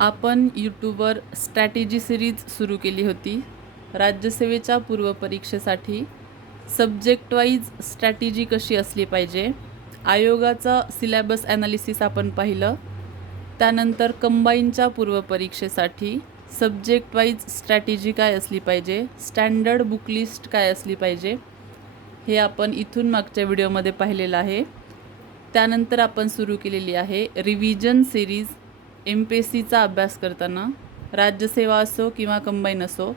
आपण यूट्यूबवर strategy series सुरू केली होती. राज्यसेवेच्या पूर्वपरीक्षेसाठी सब्जेक्ट वाईज स्ट्रॅटेजी कशी असली पाहिजे, आयोगाचा सिलेबस ॲनालिसिस आपण पाहिलं. त्यानंतर कंबाईनच्या पूर्वपरीक्षेसाठी सब्जेक्ट वाईज स्ट्रॅटेजी काय असली पाहिजे, स्टँडर्ड बुक लिस्ट काय असली पाहिजे, हे आपण इथून मागच्या व्हिडिओमध्ये पाहिलेलं आहे. त्यानंतर आपण सुरू केलेली आहे रिव्हिजन सिरीज. MPSCचा अभ्यास करताना राज्यसेवा असो किंवा कंबाईन असो,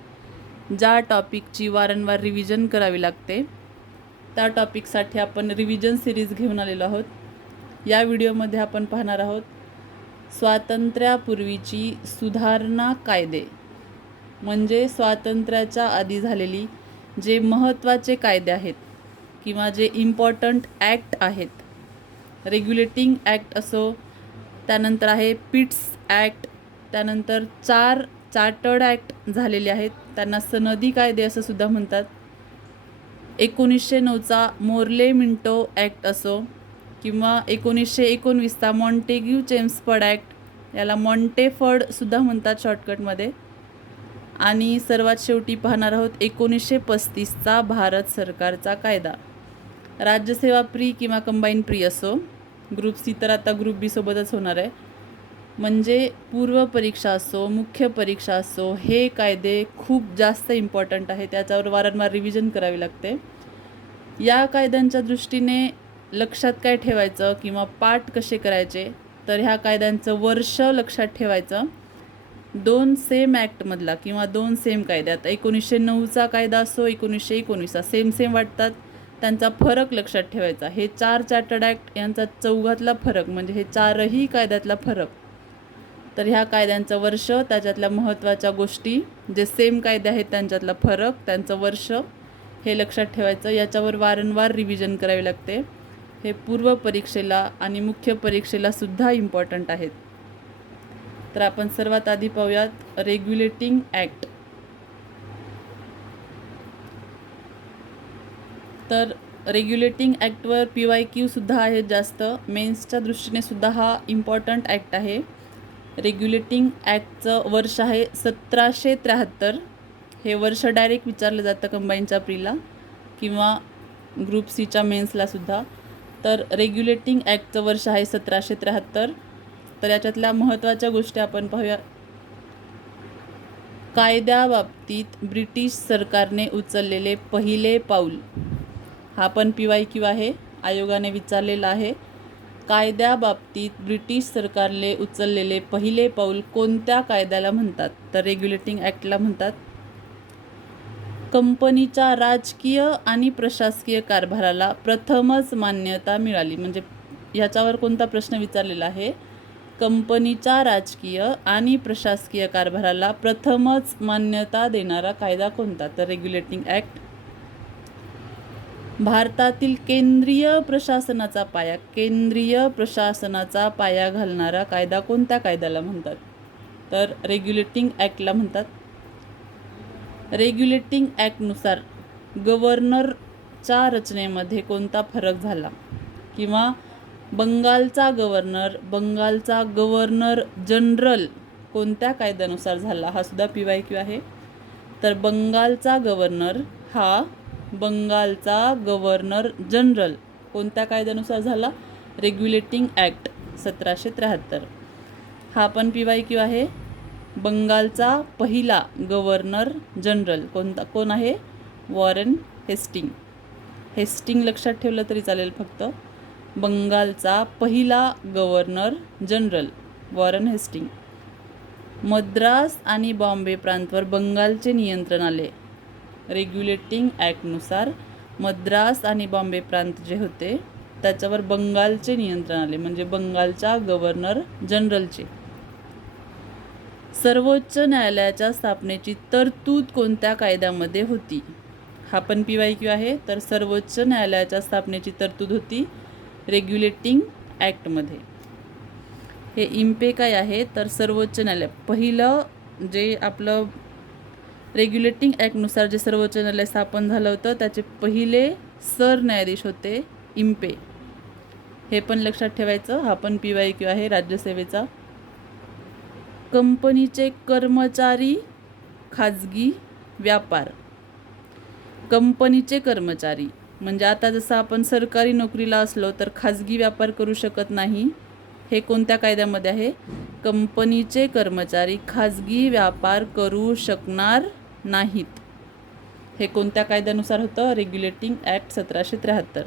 ज्या टॉपिकची वारंवार रिव्हिजन करावी लागते त्या टॉपिकसाठी आपण रिव्हिजन सिरीज घेऊन आलेलो आहोत. या व्हिडिओमध्ये आपण पाहणार आहोत स्वातंत्र्यापूर्वीची सुधारणा कायदे, म्हणजे स्वातंत्र्याच्या आधी झालेली जे महत्त्वाचे कायदे आहेत किंवा जे इम्पॉर्टंट ॲक्ट आहेत, रेग्युलेटिंग ॲक्ट असो, त्यानंतर आहे पिट्स ॲक्ट, त्यानंतर 4 चार्टर्ड ॲक्ट झालेले आहेत, त्यांना सनदी कायदे असं सुद्धा म्हणतात. 1909चा मोर्ले मिंटो ॲक्ट असो किंवा 1919चा मॉन्टेग्यू चेम्सफर्ड ॲक्ट, याला मॉन्टेफर्डसुद्धा म्हणतात शॉर्टकटमध्ये. आणि सर्वात शेवटी पाहणार आहोत 1935चा भारत सरकारचा कायदा. राज्यसेवा प्री किंवा कंबाईन प्री असो, ग्रुप सी तर आता ग्रुप बी सोबतच होणार आहे, म्हणजे पूर्व परीक्षा असो, मुख्य परीक्षा असो, हे कायदे खूप जास्त इम्पॉर्टंट आहे. त्याच्यावर वारंवार रिव्हिजन करावी लागते. या कायद्यांच्या दृष्टीने लक्षात काय ठेवायचं किंवा पाठ कसे करायचे, तर ह्या कायद्यांचं वर्ष लक्षात ठेवायचं. 2 सेम ॲक्टमधला किंवा 2 सेम कायद्यात 1909चा कायदा असो, 1919चा सेम वाटतात, त्यांचा फरक लक्षात ठेवायचा. हे 4 चार्टर्ड ॲक्ट यांचा चौघातला फरक, म्हणजे हे 4ही कायद्यातला फरक. तर ह्या कायद्यांचं वर्ष, त्याच्यातल्या महत्त्वाच्या गोष्टी, जे सेम कायदे आहेत त्यांच्यातला फरक, त्यांचं वर्ष, हे लक्षात ठेवायचं. याच्यावर वारंवार रिव्हिजन करावी लागते. हे पूर्व परीक्षेला आणि मुख्य परीक्षेला सुद्धा इम्पॉर्टंट आहेत. तर आपण सर्वात आधी पाहूयात रेग्युलेटिंग ॲक्ट. तर रेग्युलेटिंग ॲक्टवर PYQ सुद्धा आहेत जास्त. मेन्सच्या दृष्टीने सुद्धा हा इम्पॉर्टंट ॲक्ट आहे. रेग्युलेटिंग ॲक्टचं वर्ष आहे 1773. हे वर्ष डायरेक्ट विचारलं जातं कंबाईनच्या प्रीला किंवा ग्रुप सीच्या मेन्सला सुद्धा. तर रेग्युलेटिंग ॲक्टचं वर्ष आहे 1773. तर याच्यातल्या महत्त्वाच्या गोष्टी आपण पाहूया. कायद्याबाबतीत ब्रिटिश सरकारने उचललेले पहिले पाऊल, हा पण PYQ आहे, आयोगाने विचारलेला आहे. कायद्याबाबतीत ब्रिटिश सरकारने उचललेले पहिले पाऊल कोणत्या कायद्याला म्हणतात, तर रेग्युलेटिंग ॲक्टला म्हणतात. कंपनीच्या राजकीय आणि प्रशासकीय कारभाराला प्रथमच मान्यता मिळाली, म्हणजे ह्याच्यावर कोणता प्रश्न विचारलेला आहे, कंपनीच्या राजकीय आणि प्रशासकीय कारभाराला प्रथमच मान्यता देणारा कायदा कोणता, तर रेग्युलेटिंग ॲक्ट. भारतातील केंद्रीय प्रशासनाचा पाया घालणारा कायदा कोणत्या कायद्याला म्हणतात, तर रेग्युलेटिंग ॲक्टला म्हणतात. रेग्युलेटिंग ॲक्टनुसार गव्हर्नरच्या रचनेमध्ये कोणता फरक झाला, किंवा बंगालचा गव्हर्नर जनरल कोणत्या कायद्यानुसार झाला, हा सुद्धा PYQ आहे. तर बंगालचा गव्हर्नर जनरल कोणत्या कायद्यानुसार झाला, रेग्युलेटिंग ॲक्ट 1773. हा पण PYQ आहे. बंगालचा पहिला गव्हर्नर जनरल कोण आहे, वॉरेन हेस्टिंग लक्षात ठेवलं तरी चालेल फक्त. बंगालचा पहिला governor general Warren Hastings. Madras आणि बॉम्बे प्रांतवर बंगालचे नियंत्रण आले. रेग्युलेटिंग ॲक्टनुसार मद्रास आणि बॉम्बे प्रांत जे होते त्याच्यावर बंगालचे नियंत्रण आले, म्हणजे बंगालच्या गव्हर्नर जनरलचे. सर्वोच्च न्यायालयाच्या स्थापनेची तरतूद कोणत्या कायद्यामध्ये होती, हा पण PYQ आहे. तर सर्वोच्च न्यायालयाच्या स्थापनेची तरतूद होती रेग्युलेटिंग ॲक्टमध्ये. हे इम्पे काय आहे, तर सर्वोच्च न्यायालय, पहिलं जे आपलं रेग्युलेटिंग ॲक्टनुसार जे सर्वोच्च न्यायालय स्थापन झालं होतं त्याचे पहिले सरन्यायाधीश होते इम्पे. हे पण लक्षात ठेवायचं. हा पण PYQ आहे राज्यसेवेचा. कंपनीचे कर्मचारी खाजगी व्यापार. कंपनीचे कर्मचारी म्हणजे आता जसं आपण सरकारी नोकरीला असलो तर खाजगी व्यापार करू शकत नाही. हे कोणत्या कायद्यामध्ये आहे? कंपनीचे कर्मचारी खाजगी व्यापार करू शकणार नाहीत. हे कोणत्या कायद्यानुसार होतं? Regulating act 1773.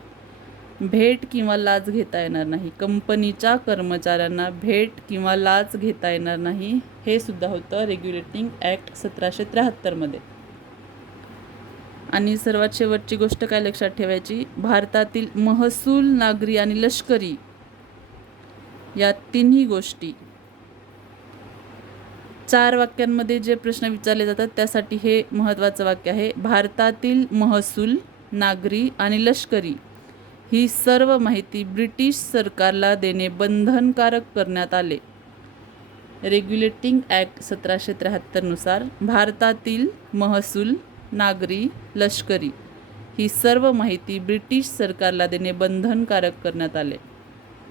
भेट किंवा लाच घेता येणार नाही. कंपनीच्या कर्मचाऱ्यांना भेट किंवा लाच घेता येणार नाही. हे सुद्धा होतं रेग्युलेटिंग ॲक्ट 1773 आणि सर्वात शेवटची गोष्ट काय लक्षात ठेवायची? भारतातील महसूल, नागरी आणि लष्करी या तिन्ही गोष्टी 4 वाक्यांमध्ये जे प्रश्न विचारले जातात त्यासाठी हे महत्त्वाचं वाक्य आहे. भारतातील महसूल, नागरी आणि लष्करी ही सर्व माहिती ब्रिटिश सरकारला देणे बंधनकारक करण्यात आले. रेग्युलेटिंग ॲक्ट 1773 नुसार भारतातील महसूल, नागरी, लष्करी ही सर्व माहिती ब्रिटिश सरकारला देणे बंधनकारक करण्यात आले.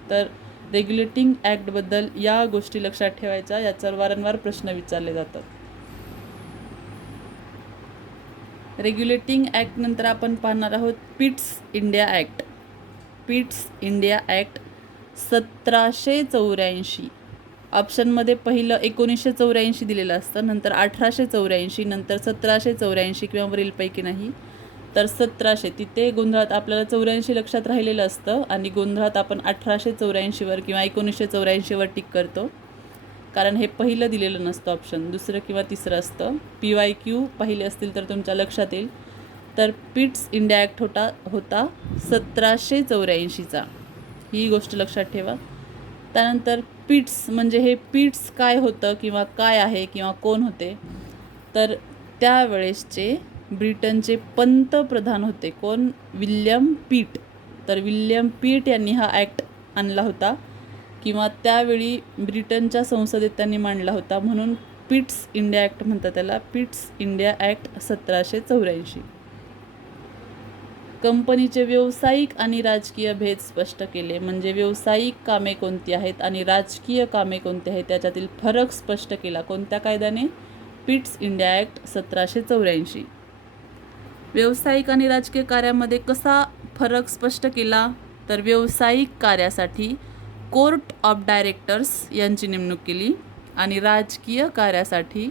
तर रेग्युलेटिंग ॲक्टबद्दल या गोष्टी लक्षात ठेवायच्या. याच्यावर वारंवार प्रश्न विचारले जातात. रेग्युलेटिंग ॲक्ट नंतर आपण पाहणार आहोत Pitt's India act. Pitt's India act 1784. ऑप्शनमध्ये पहिलं 1984 दिलेलं असतं, नंतर 1884, नंतर 1784 किंवा वरीलपैकी नाही तर 1700. तिथे गोंधळात आपल्याला 84 लक्षात राहिलेलं असतं आणि गोंधळात आपण 1884 किंवा 1984 टिक करतो, कारण हे पहिलं दिलेलं नसतं ऑप्शन, दुसरं किंवा तिसरं असतं. PYQ पाहिले असतील तर तुमच्या लक्षात येईल. तर पिट्स इंडिया ॲक्ट होता 1784चा. ही गोष्ट लक्षात ठेवा. त्यानंतर पिट्स म्हणजे हे पिट्स काय होतं किंवा काय आहे किंवा कोण होते? तर त्यावेळेसचे ब्रिटनचे पंतप्रधान होते. कोण? विल्यम पिट. तर विल्यम पिट यांनी हा ॲक्ट आणला होता किंवा त्यावेळी ब्रिटनच्या संसदेत त्यांनी मांडला होता, म्हणून पिट्स इंडिया ॲक्ट म्हणतात त्याला. Pitt's India act 1784. कंपनीचे व्यावसायिक आणि राजकीय भेद स्पष्ट केले. म्हणजे व्यावसायिक कामे कोणती आहेत आणि राजकीय कामे कोणती आहेत त्याच्यातील फरक स्पष्ट केला. कोणत्या कायद्याने? Pitt's India act 1784. व्यावसायिक आणि राजकीय कार्यामध्ये कसा फरक स्पष्ट केला? तर व्यावसायिक कार्यासाठी कोर्ट ऑफ डायरेक्टर्स यांची नेमणूक केली आणि राजकीय कार्यासाठी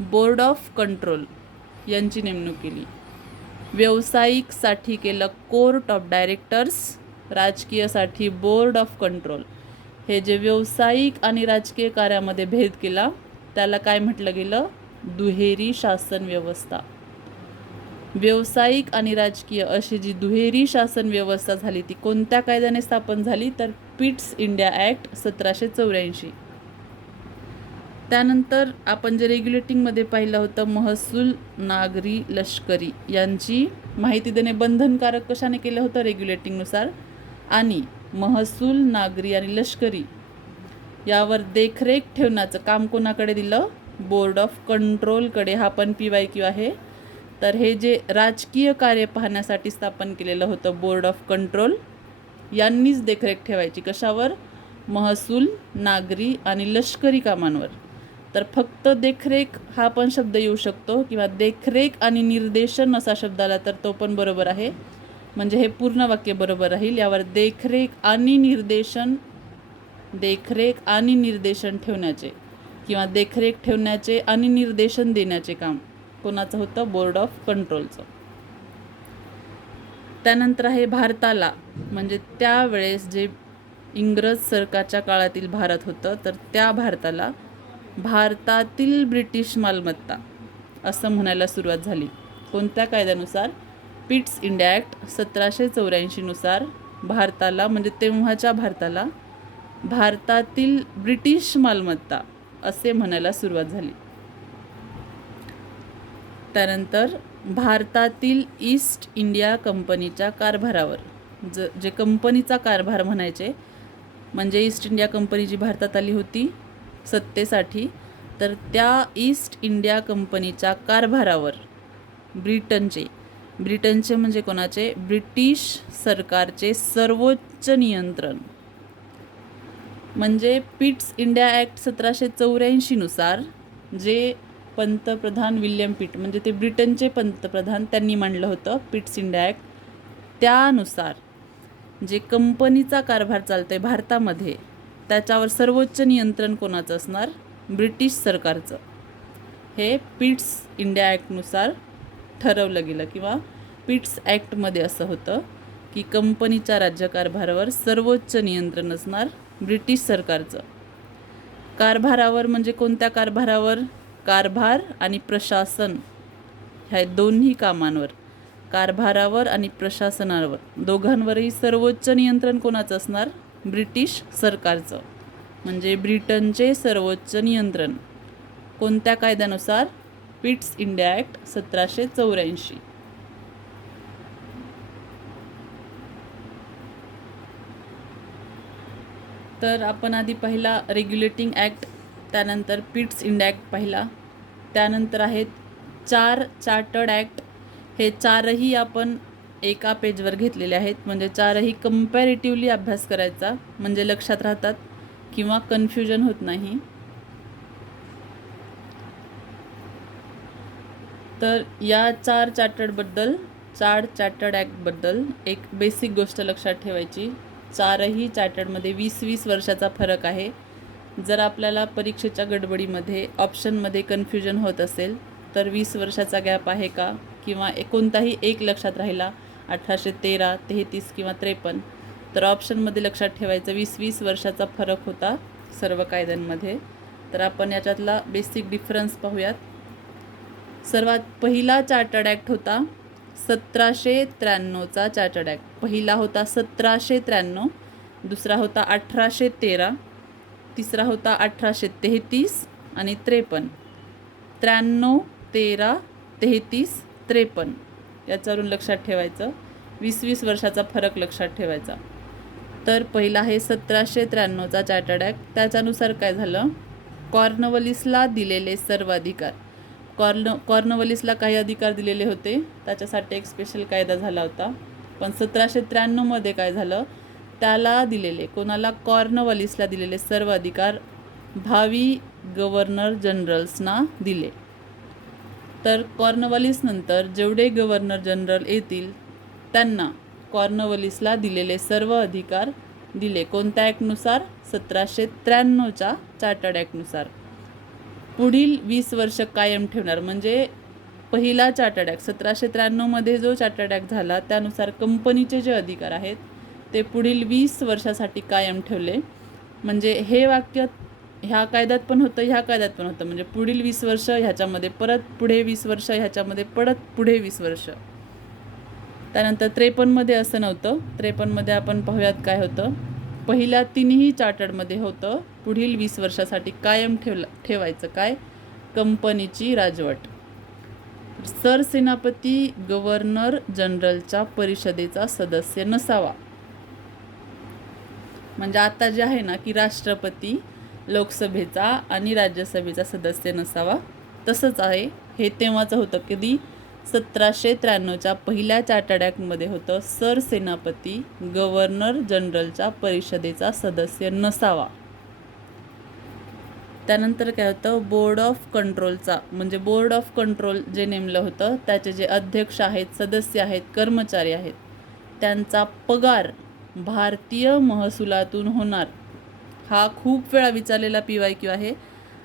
बोर्ड ऑफ कंट्रोल यांची नेमणूक केली. व्यावसायिकसाठी केलं कोर्ट ऑफ डायरेक्टर्स, राजकीयसाठी बोर्ड ऑफ कंट्रोल. हे जे व्यावसायिक आणि राजकीय कार्यामध्ये भेद केला त्याला काय म्हटलं गेलं? दुहेरी शासन व्यवस्था. व्यावसायिक आणि राजकीय अशी जी दुहेरी शासन व्यवस्था झाली ती कोणत्या कायद्याने स्थापन झाली? तर पिट्स इंडिया ॲक्ट 1784. त्यानंतर आपण जे रेग्युलेटिंगमध्ये पाहिलं होतं महसूल, नागरी, लष्करी यांची माहिती देणे बंधनकारक कशाने केलं होतं? रेग्युलेटिंगनुसार. आणि महसूल, नागरी आणि लष्करी यावर देखरेख ठेवण्याचं काम कोणाकडे दिलं? बोर्ड ऑफ कंट्रोलकडे. हा पण PYQ आहे. तर हे जे राजकीय कार्य पाहण्यासाठी स्थापन केलेलं होतं बोर्ड ऑफ कंट्रोल यांनीच देखरेख ठेवायची. कशावर? महसूल, नागरी आणि लष्करी कामांवर. तर फक्त देखरेख हा पण शब्द येऊ शकतो किंवा देखरेख आणि निर्देशन असा शब्द आला तर तो पण बरोबर आहे. म्हणजे हे पूर्ण वाक्य बरोबर राहील. यावर देखरेख आणि निर्देशन ठेवण्याचे किंवा देखरेख ठेवण्याचे आणि निर्देशन देण्याचे काम कोणाचं होतं? बोर्ड ऑफ कंट्रोलचं. त्यानंतर आहे भारताला, म्हणजे त्यावेळेस जे इंग्रज सरकारच्या काळातील भारत होतं तर त्या भारताला भारतातील ब्रिटिश मालमत्ता असं म्हणायला सुरुवात झाली. कोणत्या कायद्यानुसार? पिट्स इंडिया ॲक्ट 1784 नुसार भारताला म्हणजे तेव्हाच्या भारताला भारतातील ब्रिटिश मालमत्ता असे म्हणायला सुरुवात झाली. त्यानंतर भारतातील ईस्ट इंडिया कंपनीच्या कारभारावर जे कंपनीचा कारभार म्हणायचे, म्हणजे ईस्ट इंडिया कंपनी जी भारतात आली होती सत्तेसाठी, तर त्या ईस्ट इंडिया कंपनीच्या कारभारावर ब्रिटनचे म्हणजे कोणाचे? ब्रिटिश सरकारचे सर्वोच्च नियंत्रण. म्हणजे पिट्स इंडिया ॲक्ट 1784नुसार जे पंतप्रधान विल्यम पिट म्हणजे ते ब्रिटनचे पंतप्रधान त्यांनी मांडलं होतं पिट्स इंडिया ॲक्ट, त्यानुसार जे कंपनीचा कारभार चालतोय भारतामध्ये त्याच्यावर सर्वोच्च नियंत्रण कोणाचं असणार? ब्रिटिश सरकारचं. हे पिट्स इंडिया ॲक्टनुसार ठरवलं गेलं किंवा पिट्स ॲक्टमध्ये असं होतं की कंपनीच्या राज्यकारभारावर सर्वोच्च नियंत्रण असणार ब्रिटिश सरकारचं. कारभारावर म्हणजे कोणत्या कारभारावर? कारभार आणि प्रशासन ह्या दोन्ही कामांवर, कारभारावर आणि प्रशासनावर दोघांवरही सर्वोच्च नियंत्रण कोणाचं असणार? ब्रिटिश सरकारचं. म्हणजे ब्रिटनचे सर्वोच्च नियंत्रण कोणत्या कायद्यानुसार? Pitt's India act 1784. तर आपण आधी पहिला रेग्युलेटिंग ॲक्ट, त्यानंतर पिट्स इंडिया ॲक्ट पाहिला, त्यानंतर आहेत 4 चार्टर्ड ॲक्ट. हे चारही आपण एका पेजवर घेतलेले आहेत, म्हणजे चारही कंपॅरेटिव्हली अभ्यास करायचा म्हणजे लक्षात राहतात किंवा कन्फ्युजन होत नाही. तर या 4 चार्टर्ड ॲक्टबद्दल एक बेसिक गोष्ट लक्षात ठेवायची. चारही चार्टर्डमध्ये 20-20 वर्षाचा फरक आहे. जर आपल्याला परीक्षेच्या गडबडीमध्ये ऑप्शनमध्ये कन्फ्युजन होत असेल तर 20 वर्षाचा गॅप आहे का किंवा कोणताही एक लक्षात राहिला 1813, 33 किंवा 53, तर ऑप्शनमध्ये लक्षात ठेवायचं 20-20 वर्षाचा फरक होता सर्व कायद्यांमध्ये. तर आपण याच्यातला बेसिक डिफरन्स पाहूयात. सर्वात पहिला चार्टर्ड ॲक्ट होता 1793चा चार्टर्ड ॲक्ट. पहिला होता 1793, दुसरा होता 1813, तिसरा होता 1833 आणि 53. 93, 13, 33, 53 याच्यावरून लक्षात ठेवायचं. 20-20 वर्षाचा फरक लक्षात ठेवायचा. तर पहिला आहे 1793चा चार्टर्ड ॲक्ट. त्याच्यानुसार काय झालं? कॉर्नवलिसला दिलेले सर्व अधिकार. कॉर्नवलिसला काही अधिकार दिलेले होते, त्याच्यासाठी एक स्पेशल कायदा झाला होता. पण 1793मध्ये काय झालं? त्याला दिलेले, कोणाला? कॉर्नवलिसला दिलेले सर्व अधिकार भावी गव्हर्नर जनरल्सना दिले. तर कॉर्नवलिसनंतर जेवढे गव्हर्नर जनरल येतील त्यांना कॉर्नवलिसला दिलेले सर्व अधिकार दिले. कोणत्या ॲक्टनुसार? 1793च्या चार्टर्ड ॲक्टनुसार. पुढील 20 वर्ष कायम ठेवणार. म्हणजे पहिला चार्टर्ड ॲक्ट 1793मध्ये जो चार्टर्ड ॲक्ट झाला त्यानुसार कंपनीचे जे अधिकार आहेत ते पुढील 20 वर्षासाठी कायम ठेवले. म्हणजे हे वाक्य ह्या कायद्यात पण होतं, ह्या कायद्यात पण होतं. म्हणजे पुढील 20 वर्ष ह्याच्यामध्ये, परत पुढे 20 वर्ष ह्याच्यामध्ये, परत पुढे 20 वर्ष. त्यानंतर 53मध्ये असं नव्हतं. 53मध्ये आपण पाहूयात काय होतं. पहिल्या तिन्ही चार्टर्डमध्ये होतं पुढील 20 वर्षासाठी कायम ठेवायचं काय? कंपनीची राजवट. सरसेनापती गव्हर्नर जनरलच्या परिषदेचा सदस्य नसावा. म्हणजे आता जे आहे ना की राष्ट्रपती लोकसभेचा आणि राज्यसभेचा सदस्य नसावा, तसंच आहे. हे तेव्हाचं होतं कधी? 1793च्या पहिल्या चार्टर्ड ॲक्टमध्ये होतं सरसेनापती गव्हर्नर जनरलच्या परिषदेचा सदस्य नसावा. त्यानंतर काय होतं? बोर्ड ऑफ कंट्रोलचा, म्हणजे बोर्ड ऑफ कंट्रोल जे नेमलं होतं त्याचे जे अध्यक्ष आहेत, सदस्य आहेत, कर्मचारी आहेत, त्यांचा पगार भारतीय महसुलातून होणार. हा खूप वेळा विचारलेला PYQ आहे.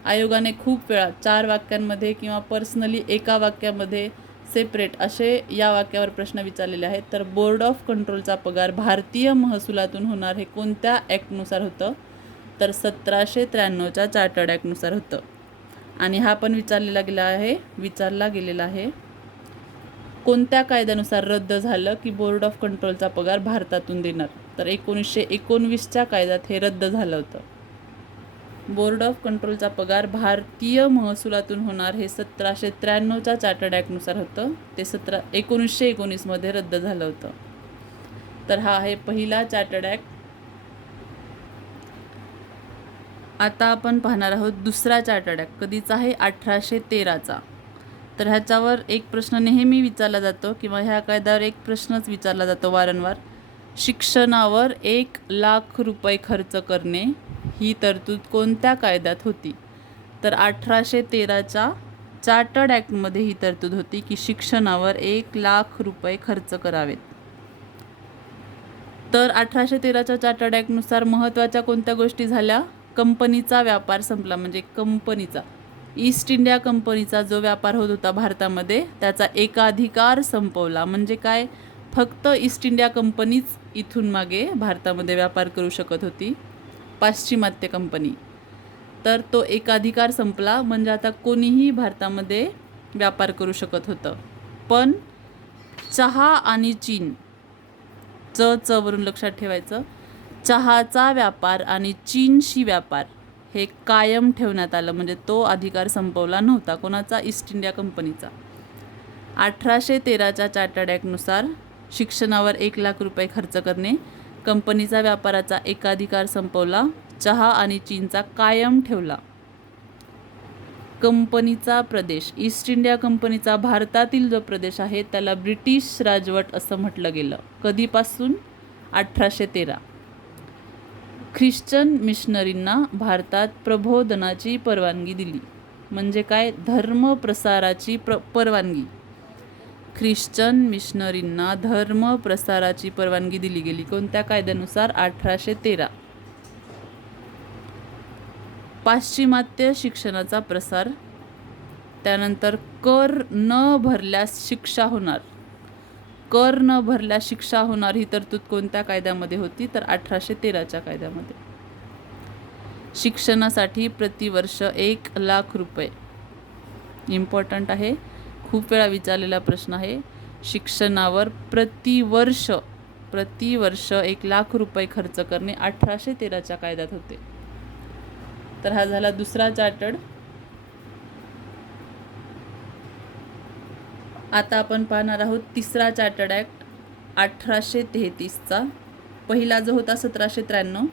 आयोगाने खूप वेळा 4 वाक्यांमध्ये किंवा पर्सनली एका वाक्यामध्ये सेपरेट असे या वाक्यावर प्रश्न विचारलेले आहेत. तर बोर्ड ऑफ कंट्रोलचा पगार भारतीय महसुलातून होणार हे कोणत्या ॲक्टनुसार होतं? तर 1793च्या चार्टर्ड ॲक्टनुसार होतं. आणि हा पण विचारला गेलेला आहे कोणत्या कायद्यानुसार रद्द झालं की बोर्ड ऑफ कंट्रोलचा पगार भारतातून देणार? तर 1919च्या कायद्यात हे रद्द झालं होतं. बोर्ड ऑफ कंट्रोलचा पगार भारतीय महसुलातून होणार हे 1793च्या चार्टर्ड ॲक्टनुसार होतं. ते 1919मध्ये रद्द झालं होतं. तर हा आहे पहिला चार्टर्ड ॲक्ट. आता आपण पाहणार आहोत दुसरा चार्टर्ड ॲक्ट. कधीचा आहे? 1813चा. तर ह्याच्यावर एक प्रश्न नेहमी विचारला जातो किंवा ह्या कायद्यावर एक प्रश्नच विचारला जातो वारंवार. शिक्षणावर 1 लाख रुपये खर्च करणे ही तरतूद कोणत्या कायद्यात होती? तर 1813च्या चार्टर्ड ॲक्टमध्ये ही तरतूद होती की शिक्षणावर 1,00,000 रुपये खर्च करावेत. तर 1813च्या चार्टर्ड ॲक्टनुसार महत्त्वाच्या कोणत्या गोष्टी झाल्या? कंपनीचा व्यापार संपला, म्हणजे कंपनीचा ईस्ट इंडिया कंपनीचा जो व्यापार होत होता भारतामध्ये त्याचा एकाधिकार संपवला. म्हणजे काय? फक्त ईस्ट इंडिया कंपनीच इथून मागे भारतामध्ये व्यापार करू शकत होती, पाश्चिमात्य कंपनी. तर तो एकाधिकार संपला, म्हणजे आता कोणीही भारतामध्ये व्यापार करू शकत होतं. पण चहा आणि चीन, च वरून लक्षात ठेवायचं, चहाचा व्यापार आणि चीनशी व्यापार हे कायम ठेवण्यात आलं. म्हणजे तो अधिकार संपवला नव्हता. कोणाचा? ईस्ट इंडिया कंपनीचा. 1813च्या चार्टर्ड ॲक्टनुसार शिक्षणावर 1,00,000 रुपये खर्च करणे, कंपनीचा व्यापाराचा एकाधिकार संपवला, चहा आणि चीनचा कायम ठेवला. कंपनीचा प्रदेश, ईस्ट इंडिया कंपनीचा भारतातील जो प्रदेश आहे त्याला ब्रिटिश राजवट असं म्हटलं गेलं. कधीपासून? 1813. ख्रिश्चन मिशनरींना भारतात प्रबोधनाची परवानगी दिली. म्हणजे काय? धर्म प्रसाराची परवानगी. ख्रिश्चन मिशनरींना धर्म प्रसाराची परवानगी दिली गेली. कोणत्या कायद्यानुसार? 1813. पाश्चिमात्य शिक्षणाचा प्रसार, त्यानंतर कर न भरल्यास शिक्षा होणार. कर न भरल्यास शिक्षा होणार ही तरतूद कोणत्या कायद्यामध्ये होती? तर 1813च्या कायद्यामध्ये. शिक्षणासाठी प्रतिवर्ष 1,00,000 रुपये. इम्पॉर्टंट आहे, खूप वेळा विचारलेला प्रश्न आहे. शिक्षणावर प्रतिवर्ष 1,00,000 रुपये खर्च करणे 1813च्या कायद्यात होते. तर हा झाला दुसरा चार्टर्ड. आता आपण पाहणार आहोत तिसरा चार्टर्ड ॲक्ट 1833चा. पहिला जो होता 1793,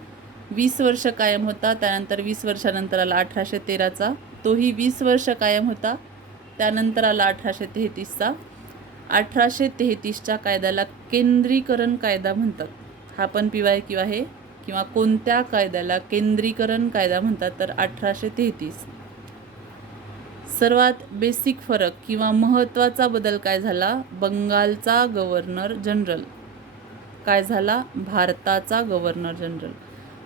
20 वर्ष कायम होता. त्यानंतर 20 वर्षानंतर आला 1813चा, तोही 20 वर्ष कायम होता. त्यानंतर आला 1833चा. 1833च्या कायद्याला केंद्रीकरण कायदा म्हणतात. हा पण PYQ आहे. किंवा कोणत्या कायद्याला केंद्रीकरण कायदा म्हणतात? तर 1833. सर्वात बेसिक फरक किंवा महत्त्वाचा बदल काय झाला? बंगालचा गव्हर्नर जनरल काय झाला? भारताचा गव्हर्नर जनरल.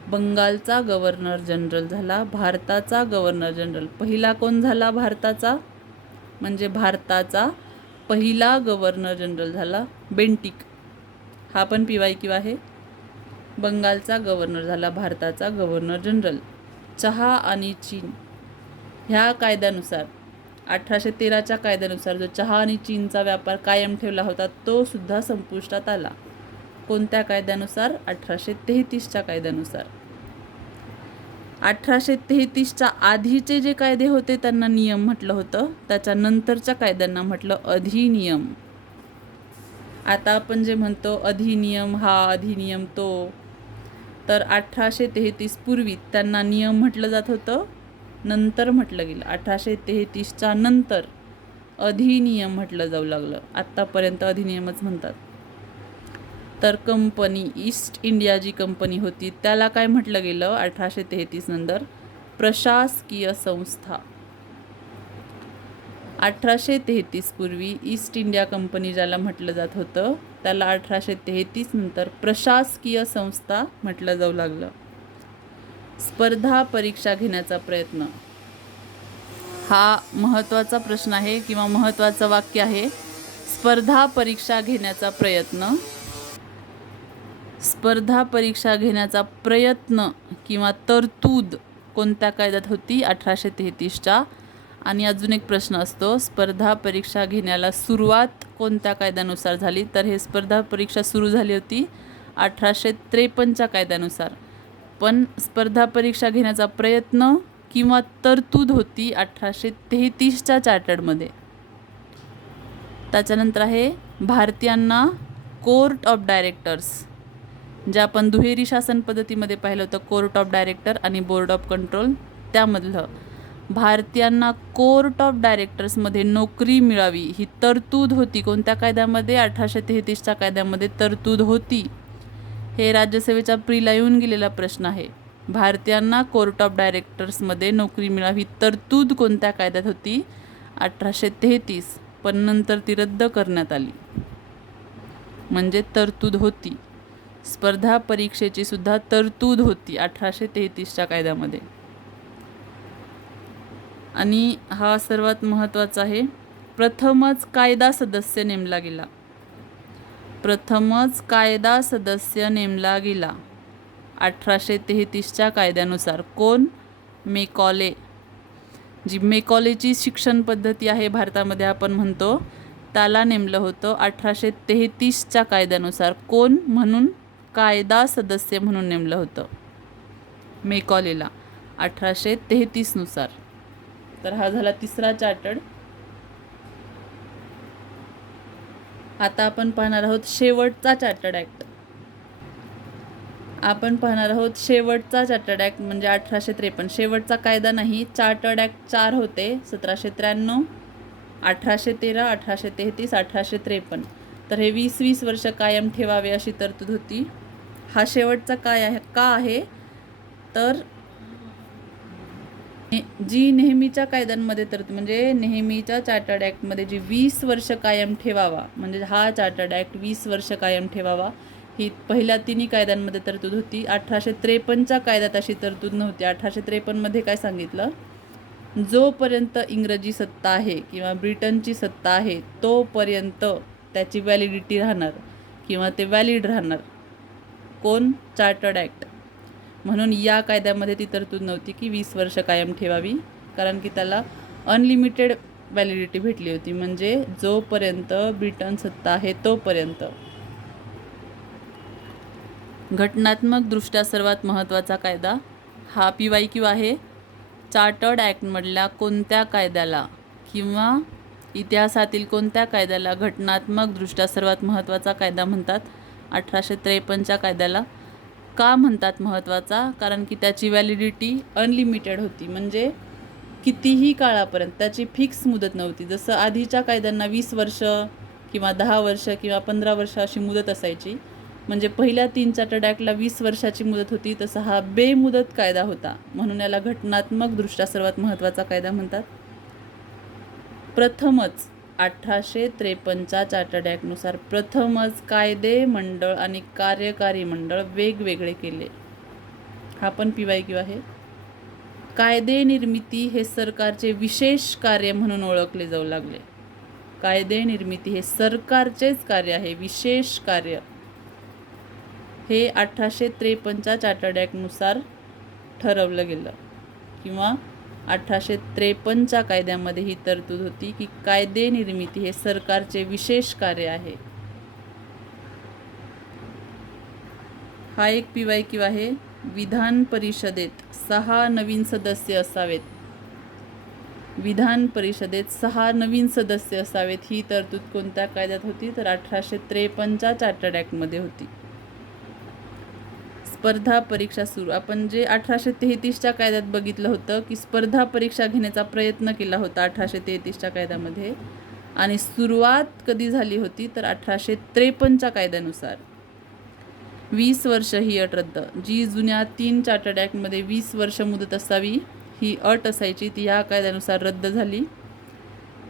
बंगालचा गव्हर्नर जनरल झाला भारताचा गव्हर्नर जनरल. पहिला कोण झाला भारताचा? म्हणजे भारताचा पहिला गव्हर्नर जनरल झाला बेंटिक. हा पण PYQ आहे. बंगालचा गव्हर्नर झाला भारताचा गव्हर्नर जनरल. चहा आणि चीन ह्या कायद्यानुसार 1813च्या कायद्यानुसार जो चहा आणि चीनचा व्यापार कायम ठेवला होता तो सुद्धा संपुष्टात आला. कोणत्या कायद्यानुसार? 1833च्या कायद्यानुसार. 1833च्या आधीचे जे कायदे होते त्यांना नियम म्हटलं होतं, त्याच्यानंतरच्या कायद्यांना म्हटलं अधिनियम. आता आपण जे म्हणतो अधिनियम हा, अधिनियम तो, तर 1833 पूर्वी त्यांना नियम म्हटलं जात होतं, नंतर म्हटलं गेलं. 1833च्या नंतर अधिनियम म्हटलं जाऊ लागलं. आत्तापर्यंत अधिनियमच म्हणतात. तर कंपनी, ईस्ट इंडिया जी कंपनी होती त्याला काय म्हटलं गेलं 1833 नंतर? प्रशासकीय संस्था. 1833 पूर्वी ईस्ट इंडिया कंपनी ज्याला म्हटलं जात होतं त्याला 1833 नंतर प्रशासकीय संस्था म्हटलं जाऊ लागलं. स्पर्धा परीक्षा घेण्याचा प्रयत्न, हा महत्त्वाचा प्रश्न आहे किंवा महत्त्वाचं वाक्य आहे. स्पर्धा परीक्षा घेण्याचा प्रयत्न. स्पर्धा परीक्षा घेण्याचा प्रयत्न किंवा तरतूद कोणत्या कायद्यात होती? 1833च्या. आणि अजून एक प्रश्न असतो, स्पर्धा परीक्षा घेण्याला सुरुवात कोणत्या कायद्यानुसार झाली? तर हे स्पर्धा परीक्षा सुरू झाली होती 1853च्या कायद्यानुसार. पण स्पर्धा परीक्षा घेण्याचा प्रयत्न किंवा तरतूद होती 1833च्या चार्टर्डमध्ये. त्याच्यानंतर आहे भारतीयांना कोर्ट ऑफ डायरेक्टर्स, जे आपण दुहेरी शासन पद्धतीमध्ये पाहिलं होतं, कोर्ट ऑफ डायरेक्टर आणि बोर्ड ऑफ कंट्रोल, त्यामधलं भारतीयांना कोर्ट ऑफ डायरेक्टर्समध्ये नोकरी मिळावी ही तरतूद होती. कोणत्या कायद्यामध्ये? 1833च्या कायद्यामध्ये तरतूद होती. हे राज्यसेवेच्या प्रीला येऊन गेलेला प्रश्न आहे. भारतीयांना कोर्ट ऑफ डायरेक्टर्समध्ये नोकरी मिळावी तरतूद कोणत्या कायद्यात होती? 1833. पण नंतर ती रद्द करण्यात आली. म्हणजे तरतूद होती. स्पर्धा परीक्षेची सुद्धा तरतूद होती 1833च्या कायद्यामध्ये. आणि हा सर्वात महत्त्वाचा आहे, प्रथमच कायदा सदस्य नेमला गेला. प्रथमच कायदा सदस्य नेमला गेला 1833च्या कायद्यानुसार. कोण? मेकॉले. जी मेकॉलेची शिक्षण पद्धती आहे भारतामध्ये आपण म्हणतो, त्याला नेमलं होतं 1833च्या कायद्यानुसार. कोण म्हणून? कायदा सदस्य म्हणून नेमलं होतं मेकॉलेला 1833नुसार. तर हा झाला तिसरा चार्टर्ड. आता आपण पाहणार आहोत शेवटचा चार्टर्ड ॲक्ट. आपण पाहणार आहोत शेवटचा चार्टर्ड ॲक्ट म्हणजे 1853. शेवटचा कायदा नाही, चार्टर्ड ॲक्ट 4 होते. 1793, 1813, 1833, 1853. तर हे 20-20 वर्ष कायम ठेवावे अशी तरतूद होती. हा शेवटचा काय आहे का आहे तर जी नेहमीच्या कायद्यांमध्ये तरतूद म्हणजे नेहमीच्या चार्टर्ड ॲक्टमध्ये जी 20 वर्ष कायम ठेवावा, म्हणजे हा चार्टर्ड ॲक्ट 20 वर्ष कायम ठेवावा, ही पहिल्या तिन्ही कायद्यांमध्ये तरतूद होती. 1853च्या कायद्यात अशी तरतूद नव्हती. 1853मध्ये काय सांगितलं? जोपर्यंत इंग्रजी सत्ता आहे किंवा ब्रिटनची सत्ता आहे तोपर्यंत त्याची व्हॅलिडिटी राहणार किंवा ते व्हॅलिड राहणार. कोण? Chartered act. म्हणून या कायद्यामध्ये ती तरतूद नव्हती की 20 वर्ष कायम ठेवावी, कारण की त्याला अनलिमिटेड व्हॅलिडिटी भेटली होती, म्हणजे जोपर्यंत ब्रिटन सत्ता आहे तोपर्यंत. घटनात्मकदृष्ट्या सर्वात महत्त्वाचा कायदा हा PYQ आहे. चार्टर्ड ॲक्टमधल्या कोणत्या कायद्याला किंवा इतिहासातील कोणत्या कायद्याला घटनात्मकदृष्ट्या सर्वात महत्त्वाचा कायदा म्हणतात? 1853च्या कायद्याला. का म्हणतात महत्त्वाचा? कारण की त्याची व्हॅलिडिटी अनलिमिटेड होती, म्हणजे कितीही काळापर्यंत, त्याची फिक्स मुदत नव्हती. जसं आधीच्या कायद्यांना 20 वर्ष किंवा 10 वर्ष किंवा 15 वर्ष अशी मुदत असायची, म्हणजे पहिल्या 3 चार्टर्ड ॲक्टला 20 वर्षाची मुदत होती. तसा हा बेमुदत कायदा होता, म्हणून याला घटनात्मकदृष्ट्या सर्वात महत्त्वाचा कायदा म्हणतात. प्रथमच 1853च्या चार्टर्ड ॲक्टनुसार प्रथमच कायदे मंडळ आणि कार्यकारी मंडळ वेगवेगळे केले. हा पण PYQ आहे. कायदे निर्मिती हे सरकारचे विशेष कार्य म्हणून ओळखले जाऊ लागले. कायदे निर्मिती हे सरकारचेच कार्य आहे, विशेष कार्य. हे 1853च्या चार्टर्ड ॲक्टनुसार ठरवलं गेलं किंवा 1853च्या कायद्यामध्ये ही तरतूद होती की कायदे निर्मिती हे सरकारचे विशेष कार्य आहे. हा एक PYQ आहे. विधान परिषदेत 6 नवीन सदस्य असावेत. विधान परिषदेत 6 नवीन सदस्य असावेत ही तरतूद कोणत्या कायद्यात होती? तर 1853च्या चार्टर्ड ॲक्टमध्ये होती. स्पर्धा परीक्षा सुरू. आपण जे 1833च्या कायद्यात बघितलं होतं की स्पर्धा परीक्षा घेण्याचा प्रयत्न केला होता 1833च्या कायद्यामध्ये, आणि सुरुवात कधी झाली होती तर 1853च्या कायद्यानुसार. 20 वर्ष ही अट रद्द. जी जुन्या 3 चार्टर्ड ॲक्टमध्ये 20 वर्ष मुदत असावी ही अट असायची, ती ह्या कायद्यानुसार रद्द झाली.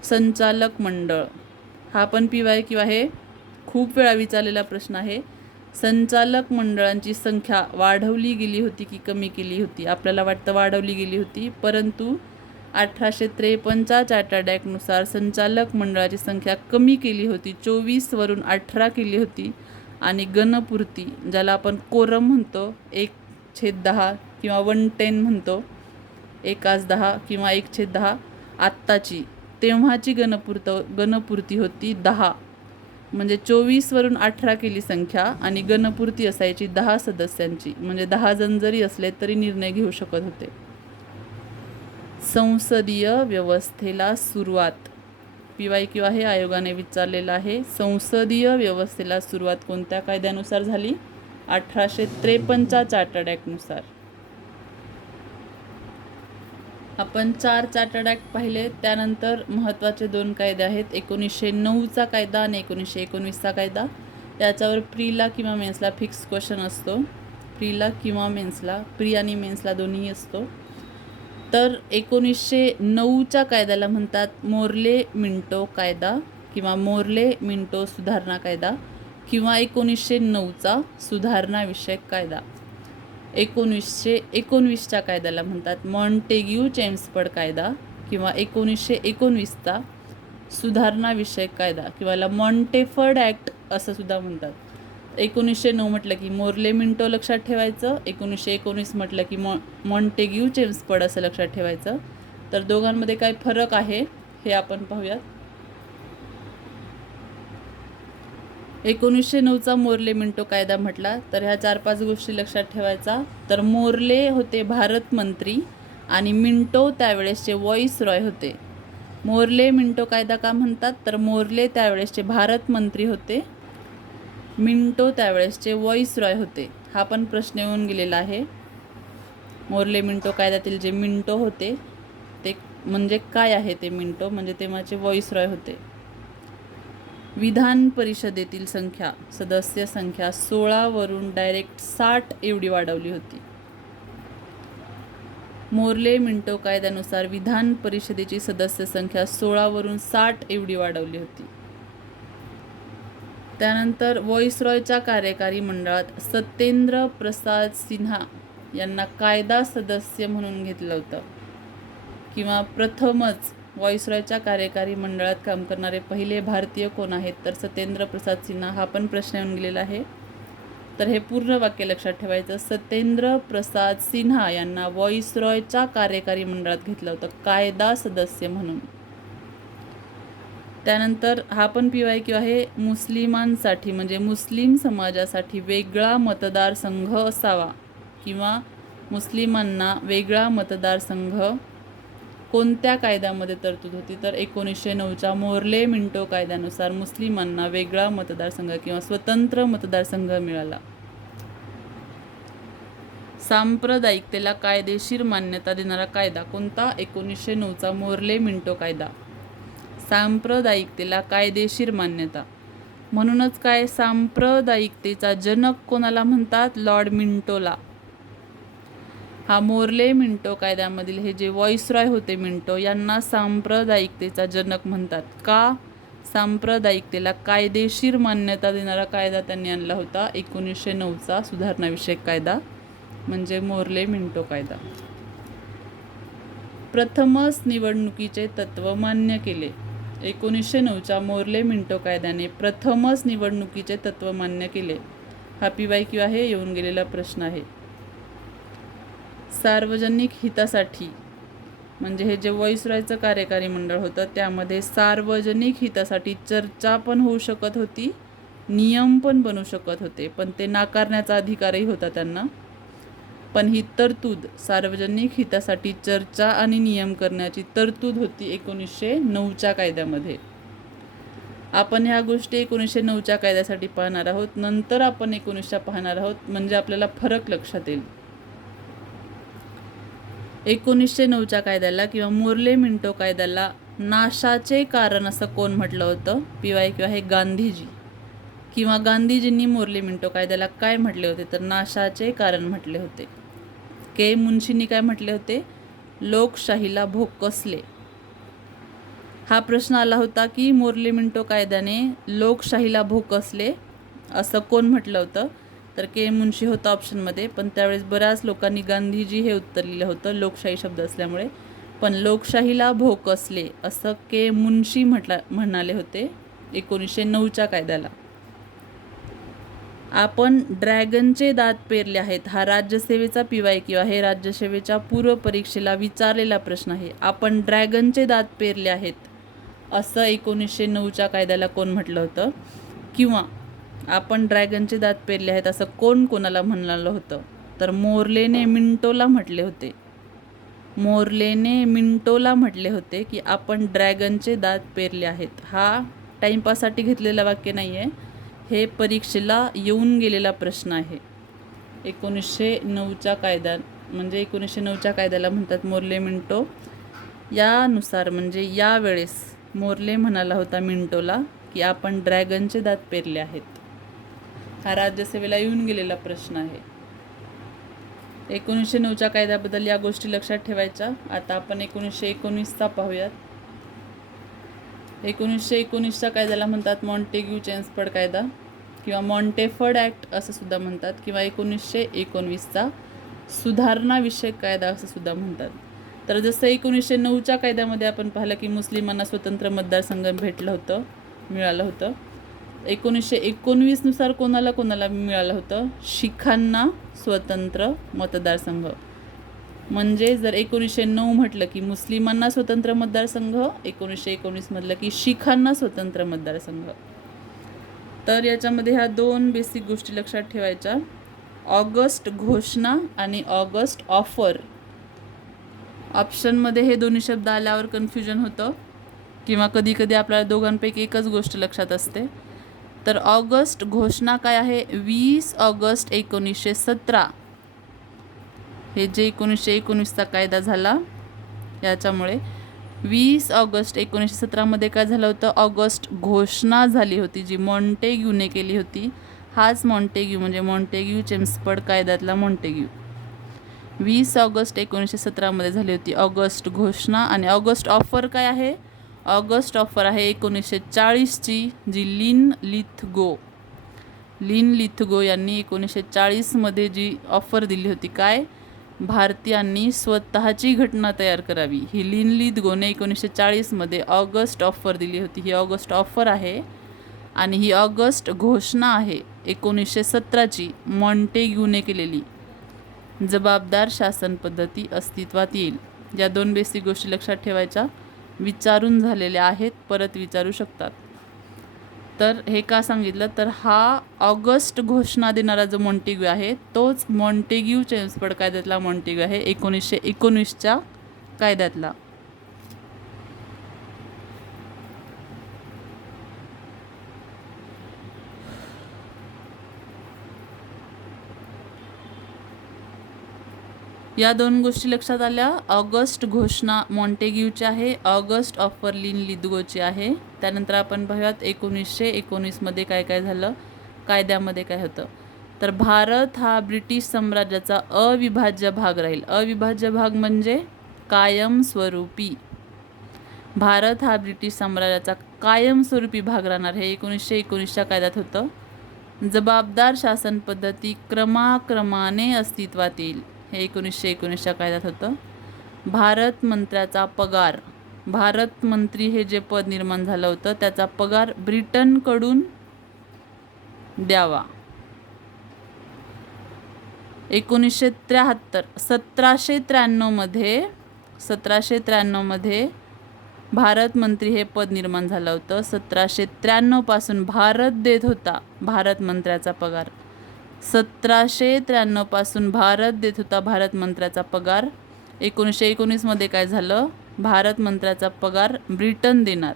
संचालक मंडळ. हा पण PYQ आहे, खूप वेळा विचारलेला प्रश्न आहे. संचालक मंडळांची संख्या वाढवली गेली होती की कमी केली होती? आपल्याला वाटतं वाढवली गेली होती, परंतु 1853च्या चार्टर्ड ॲक्टनुसार संचालक मंडळाची संख्या कमी केली होती. 24 वरून 18 केली होती. आणि गणपूर्ती, ज्याला आपण कोरम म्हणतो, 1/10 किंवा 1/10 म्हणतो, 1/10 किंवा 1/10, आत्ताची तेव्हाची गणपूर्ती होती 10, म्हणजे 24 वरून 18 केली संख्या, आणि गणपूर्ती असायची 10 सदस्यांची, म्हणजे 10 जण जरी असले तरी निर्णय घेऊ शकत होते. संसदीय व्यवस्थेला सुरुवात. PYQ आहे, आयोगाने विचारलेला आहे. संसदीय व्यवस्थेला सुरुवात कोणत्या कायद्यानुसार झाली? 1853च्या चार्टर्ड ॲक्टनुसार. आपण 4 चार्टर्ड ॲक्ट पाहिले, त्यानंतर महत्त्वाचे 2 कायदे आहेत. 1909चा कायदा आणि 1919चा कायदा. याच्यावर प्रीला किंवा मेन्सला फिक्स क्वेश्चन असतो. प्रीला किंवा मेन्सला, प्री आणि मेन्सला दोन्ही असतो. तर 1909च्या कायद्याला म्हणतात मोर्ले मिंटो कायदा किंवा मोर्ले मिंटो सुधारणा कायदा किंवा 1909चा सुधारणाविषयक कायदा. 1919च्या कायद्याला म्हणतात मॉन्टेग्यू चेम्सफर्ड कायदा किंवा 1919चा सुधारणाविषयक कायदा किंवा याला मॉन्टेफर्ड ॲक्ट असं सुद्धा म्हणतात. 1909 म्हटलं की मोर्ले मिंटो लक्षात ठेवायचं, 1919 म्हटलं की मॉन्टेग्यू चेम्सफर्ड असं लक्षात ठेवायचं. तर दोघांमध्ये काय फरक आहे हे आपण पाहूयात. 1909चा मोर्ले मिंटो कायदा म्हटला तर ह्या 4-5 गोष्टी लक्षात ठेवायचा. तर मोर्ले होते भारत मंत्री आणि मिंटो त्यावेळेसचे व्हॉइस रॉय होते. मोर्ले मिंटो कायदा का म्हणतात तर मोर्ले त्यावेळेसचे भारत मंत्री होते, मिंटो त्यावेळेसचे व्हॉइस रॉय होते. हा पण प्रश्न येऊन गेलेला आहे. मोर्ले मिंटो कायद्यातील जे मिंटो होते ते म्हणजे काय आहे, ते मिंटो म्हणजे तेव्हाचे व्हॉइस रॉय होते. विधान परिषदेतील सदस्य संख्या 16 वरून डायरेक्ट 60 एवढी वाढवली होती. मोर्ले मिंटो कायद्यानुसार विधान परिषदेची सदस्य संख्या 16 वरून 60 एवढी वाढवली होती. त्यानंतर व्हॉइसरॉयच्या कार्यकारी मंडळात सत्येंद्र प्रसाद सिन्हा यांना कायदा सदस्य म्हणून घेतलं होतं किंवा प्रथमच व्हॉइसरॉयच्या कार्यकारी मंडळात काम करणारे पहिले भारतीय कोण आहेत तर सत्येंद्र प्रसाद सिन्हा. हा पण प्रश्न येऊन गेलेला आहे. तर हे पूर्ण वाक्य लक्षात ठेवायचं. सत्येंद्र प्रसाद सिन्हा यांना व्हॉइसरॉयच्या कार्यकारी मंडळात घेतलं होतं कायदा सदस्य म्हणून. त्यानंतर हा पण PYQ आहे. मुस्लिमांसाठी म्हणजे मुस्लिम समाजासाठी वेगळा मतदारसंघ असावा किंवा मुस्लिमांना वेगळा मतदारसंघ कोणत्या कायद्यामध्ये तरतूद होती तर 1909च्या मोर्ले मिंटो कायद्यानुसार मुस्लिमांना वेगळा मतदारसंघ किंवा स्वतंत्र मतदारसंघ मिळाला. सांप्रदायिकतेला कायदेशीर मान्यता देणारा कायदा कोणता? 1909चा मोर्ले मिंटो कायदा. सांप्रदायिकतेला कायदेशीर मान्यता म्हणूनच काय सांप्रदायिकतेचा जनक कोणाला म्हणतात? लॉर्ड मिंटोला. हा मोर्ले मिंटो कायद्यामधील हे जे व्हॉइसरॉय होते मिंटो यांना सांप्रदायिकतेचा जनक म्हणतात. का? सांप्रदायिकतेला कायदेशीर मान्यता देणारा कायदा त्यांनी आणला होता 1909चा सुधारणाविषयक कायदा म्हणजे मोर्ले मिंटो कायदा. प्रथमच निवडणुकीचे तत्त्व मान्य केले. 1909च्या मोर्ले मिंटो कायद्याने प्रथमच निवडणुकीचे तत्त्व मान्य केले. हा PYQ आहे, येऊन गेलेला प्रश्न आहे. सार्वजनिक हितासाठी म्हणजे हे जे व्हॉइसरॉयचं कार्यकारी मंडळ होतं त्यामध्ये सार्वजनिक हितासाठी चर्चा पण होऊ शकत होती, नियम पण बनू शकत होते, पण ते नाकारण्याचा अधिकारही होता त्यांना. पण ही तरतूद सार्वजनिक हितासाठी चर्चा आणि नियम करण्याची तरतूद होती 1909च्या कायद्यामध्ये. आपण ह्या गोष्टी 1909च्या कायद्यासाठी पाहणार आहोत, नंतर आपण 19च्या पाहणार आहोत म्हणजे आपल्याला फरक लक्षात येईल. 1909च्या कायद्याला किंवा मोर्ले मिंटो कायद्याला नाशाचे कारण असं कोण म्हटलं होतं? PYQ आहे गांधीजी. किंवा गांधीजींनी मोर्ले मिंटो कायद्याला काय म्हटले होते तर नाशाचे कारण म्हटले होते. के मुन्शींनी काय म्हटले होते? लोकशाहीला भोकसले. हा प्रश्न आला होता की मोर्ले मिंटो कायद्याने लोकशाहीला भोकसले असं कोण म्हटलं होतं तर के मुन्शी होतं ऑप्शनमध्ये. पण त्यावेळेस बऱ्याच लोकांनी गांधीजी हे उत्तर लिहिलं होतं लोकशाही शब्द असल्यामुळे. पण लोकशाहीला भोकसले असं के मुन्शी म्हणाले होते 1909च्या कायद्याला. आपण ड्रॅगनचे दात पेरले आहेत हा राज्यसेवेचा PYQ आहे. राज्यसेवेच्या पूर्व परीक्षेला विचारलेला प्रश्न आहे. आपण ड्रॅगनचे दात पेरले आहेत असं 1909च्या कायद्याला कोण म्हटलं होतं किंवा आपण ड्रॅगनचे दात पेरले आहेत असं कोणाला म्हणालं होतं तर मोर्लेने मिंटोला म्हटले होते. मोर्लेने मिंटोला म्हटले होते की आपण ड्रॅगनचे दात पेरले आहेत. हा टाईमपाससाठी घेतलेलं वाक्य नाही आहे, हे परीक्षेला येऊन गेलेला प्रश्न आहे. 1909च्या कायद्या म्हणजे 1909च्या कायद्याला म्हणतात मोर्ले मिंटो. यानुसार म्हणजे यावेळेस मोर्ले म्हणाला होता मिंटोला की आपण ड्रॅगनचे दात पेरले आहेत. हा राज्यसेवेला येऊन गेलेला प्रश्न आहे. 1909च्या कायद्याबद्दल या गोष्टी लक्षात ठेवायच्या. आता आपण 1919चा पाहूयात. 1919च्या कायद्याला म्हणतात मॉन्टेग्यू चेम्सफोर्ड कायदा किंवा मॉन्टेफर्ड ॲक्ट असं सुद्धा म्हणतात, किंवा 1919चा सुधारणा विषयक कायदा असं सुद्धा म्हणतात. तर जसं 1909च्या कायद्यामध्ये आपण पाहिलं की मुस्लिमांना स्वतंत्र मतदारसंघ मिळालं होतं. 1919नुसार कोणाला मिळालं होतं? शीखांना स्वतंत्र मतदारसंघ. म्हणजे जर 1909 म्हटलं की मुस्लिमांना स्वतंत्र मतदारसंघ, 1919 म्हटलं की शीखांना स्वतंत्र मतदारसंघ. तर याच्यामध्ये ह्या दोन बेसिक गोष्टी लक्षात ठेवायच्या. ऑगस्ट घोषणा आणि ऑगस्ट ऑफर. ऑप्शनमध्ये हे दोन्ही शब्द आल्यावर कन्फ्युजन होतं किंवा कधी कधी आपल्याला दोघांपैकी एकच गोष्ट लक्षात असते. तर ऑगस्ट घोषणा काय आहे? 20 ऑगस्ट 1917. हे जे 1919चा कायदा झाला याच्यामुळे 20 ऑगस्ट 1917मध्ये काय झालं होतं? ऑगस्ट घोषणा झाली होती जी मॉन्टेग्यूने केली होती. हाच मॉन्टेग्यू म्हणजे मॉन्टेग्यू चेम्सफोर्ड कायद्यातला मॉन्टेग्यू. 20 ऑगस्ट 1917मध्ये झाली होती ऑगस्ट घोषणा. आणि ऑगस्ट ऑफर काय आहे? ऑगस्ट ऑफर आहे 1940ची, जी लिन लिथगो यांनी 1940मध्ये जी ऑफर दिली होती. काय? भारतीयांनी स्वतःची घटना तयार करावी. ही लिन लिथगोने 1940मध्ये ऑगस्ट ऑफर दिली होती. ही ऑगस्ट ऑफर आहे. आणि ही ऑगस्ट घोषणा आहे 1917ची, मॉन्टेग्यूने केलेली. जबाबदार शासन पद्धती अस्तित्वात येईल. या दोन बेसिक गोष्टी लक्षात ठेवायच्या. विचारून झालेल्या आहेत, परत विचारू शकतात. तर हे का सांगितलं? तर हा ऑगस्ट घोषणा देणारा जो मॉन्टेग्यू आहे तोच मॉन्टेग्यू चेम्सफोर्ड कायद्यातला मॉन्टेग्यू आहे 1919च्या कायद्यातला. या दोन गोष्टी लक्षात आल्या. ऑगस्ट घोषणा मॉन्टेग्यूची आहे, ऑगस्ट ऑफर लिन लिथगोची आहे. त्यानंतर आपण पाहूयात 1919मध्ये काय काय झालं, कायद्यामध्ये काय होतं. तर भारत हा ब्रिटिश साम्राज्याचा अविभाज्य भाग राहील. अविभाज्य भाग म्हणजे कायमस्वरूपी. भारत हा ब्रिटिश साम्राज्याचा कायमस्वरूपी भाग राहणार, हे 1919च्या कायद्यात होतं. जबाबदार शासन पद्धती क्रमाक्रमाने अस्तित्वात येईल, हे 1919च्या कायद्यात होतं. भारत मंत्र्याचा पगार, भारत मंत्री हे जे पद निर्माण झालं होतं त्याचा पगार ब्रिटनकडून द्यावा. 1793मध्ये भारत मंत्री हे पद निर्माण झालं होतं. 1793 पासून भारत देत होता भारत मंत्र्याचा पगार. 1793 पासून भारत देत होता भारत मंत्र्याचा पगार. 1919मध्ये काय झालं? भारत मंत्र्याचा पगार ब्रिटन देणार.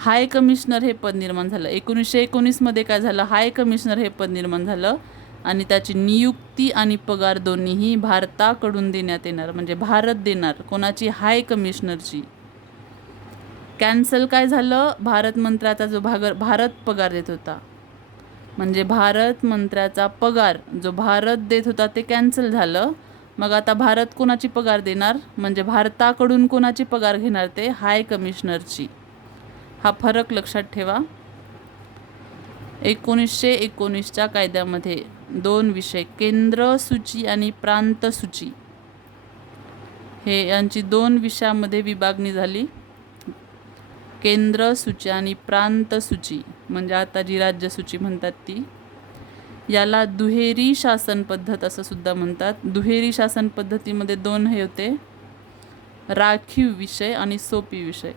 हाय कमिशनर हे पद निर्माण झालं. 1919मध्ये काय झालं? हाय कमिशनर हे पद निर्माण झालं आणि त्याची नियुक्ती आणि पगार दोन्हीही भारताकडून देण्यात येणार. म्हणजे भारत देणार. कोणाची? हाय कमिशनरची. कॅन्सल काय झालं? भारत मंत्र्याचा जो भारत पगार देत होता, म्हणजे भारत मंत्र्याचा पगार जो भारत देत होता ते कॅन्सल झालं. मग आता भारत कोणाची पगार देणार? म्हणजे भारताकडून कोणाची पगार घेणार? ते हाय कमिशनरची. हा फरक लक्षात ठेवा. 1919च्या कायद्यामध्ये दोन विषय, केंद्र सूची आणि प्रांत सूची, हे यांची दोन विषयामध्ये विभागणी झाली. केंद्र सूची आणि प्रांत सूची म्हणजे आता जी राज्य सूची म्हणतात ती. याला दुहेरी शासन पद्धत असं सुद्धा म्हणतात. दुहेरी शासन पद्धतीमध्ये दोन हे होते, राखीव विषय आणि सोपी विषय.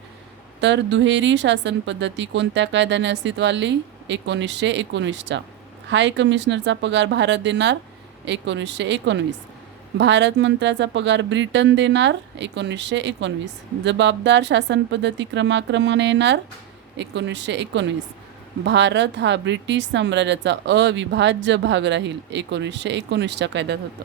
तर दुहेरी शासन पद्धती कोणत्या कायद्याने अस्तित्वात आली? 1919च्या. हाय कमिशनरचा पगार भारत देणार 1919. भारत मंत्र्याचा पगार ब्रिटन देणार 1919. जबाबदार शासन पद्धती क्रमाक्रमाने येणार 1919. भारत हा ब्रिटिश साम्राज्याचा अविभाज्य भाग राहील 1919च्या कायद्यात होतं.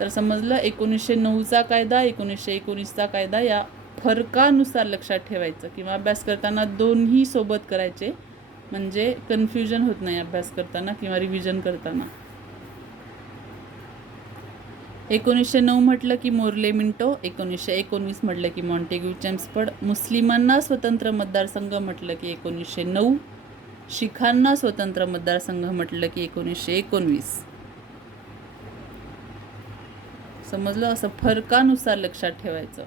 तर समजलं 1909चा कायदा 1919चा कायदा या फरकानुसार लक्षात ठेवायचं किंवा अभ्यास करताना दोन्ही सोबत करायचे, म्हणजे कन्फ्युजन होत नाही अभ्यास करताना किंवा रिव्हिजन करताना. 1909 म्हटलं की मोर्ले मिंटो, 1919 म्हटलं की मॉन्टेग्यू चेम्सफर्ड, मुस्लिमांना स्वतंत्र मतदारसंघ म्हटलं की 1909, शीखांना स्वतंत्र मतदारसंघ म्हटलं की 1919. समजलं? असं फरकानुसार लक्षात ठेवायचं.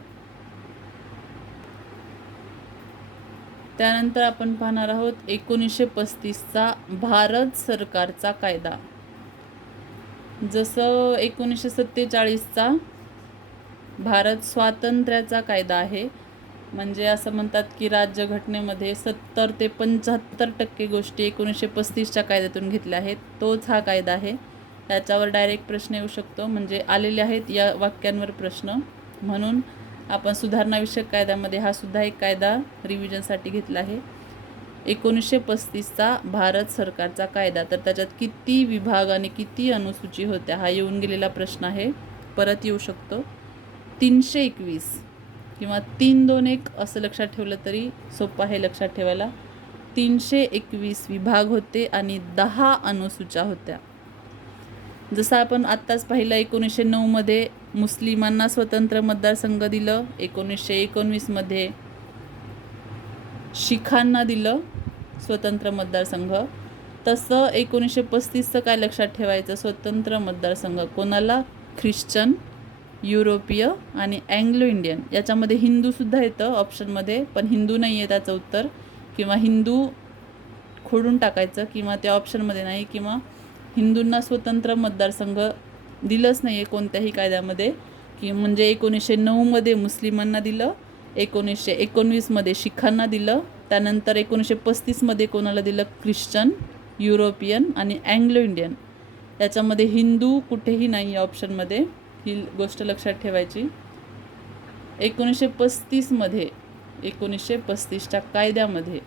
त्यानंतर आपण पाहणार आहोत 1935चा भारत सरकारचा कायदा. जसं 1947चा भारत स्वातंत्र्याचा कायदा आहे, म्हणजे असं म्हणतात की राज्यघटनेमध्ये 70 ते 75% गोष्टी 1935च्या कायद्यातून घेतल्या आहेत. तोच हा कायदा आहे. याच्यावर डायरेक्ट प्रश्न येऊ शकतो, म्हणजे आलेले आहेत या वाक्यांवर प्रश्न. म्हणून आपण सुधारणाविषयक कायद्यामध्ये हा सुद्धा एक कायदा रिव्हिजनसाठी घेतला आहे. 1935चा भारत सरकारचा कायदा, तर त्याच्यात किती विभाग आणि किती अनुसूची होत्या हा येऊन गेलेला प्रश्न आहे, परत येऊ शकतो. 321 किंवा 321 असं लक्षात ठेवलं तरी सोपं आहे लक्षात ठेवायला. 321 विभाग होते आणि 10 अनुसूच्या होत्या. जसं आपण आत्ताच पाहिलं 1909 मध्ये मुस्लिमांना स्वतंत्र मतदारसंघ दिलं, 1919 मध्ये शीखांना दिलं स्वतंत्र मतदारसंघ. तसं 1935चं काय लक्षात ठेवायचं, स्वतंत्र मतदारसंघ कोणाला, ख्रिश्चन, युरोपीय आणि अँग्लो इंडियन. याच्यामध्ये हिंदूसुद्धा येतं ऑप्शनमध्ये, पण हिंदू नाही आहे त्याचं उत्तर, किंवा हिंदू खोडून टाकायचं, किंवा त्या ऑप्शनमध्ये नाही, किंवा हिंदूंना स्वतंत्र मतदारसंघ दिलंच नाही आहे कोणत्याही कायद्यामध्ये, की म्हणजे 1909 मध्ये मुस्लिमांना दिलं, 1919 मध्ये शीखांना दिलं, त्यानंतर 1935 मध्ये कोणाला दिलं, ख्रिश्चन, युरोपियन आणि अँग्लो इंडियन. याच्यामध्ये हिंदू कुठेही नाही आहे ऑप्शनमध्ये, ही गोष्ट लक्षात ठेवायची. 1935 मध्ये 1935च्या कायद्यामध्ये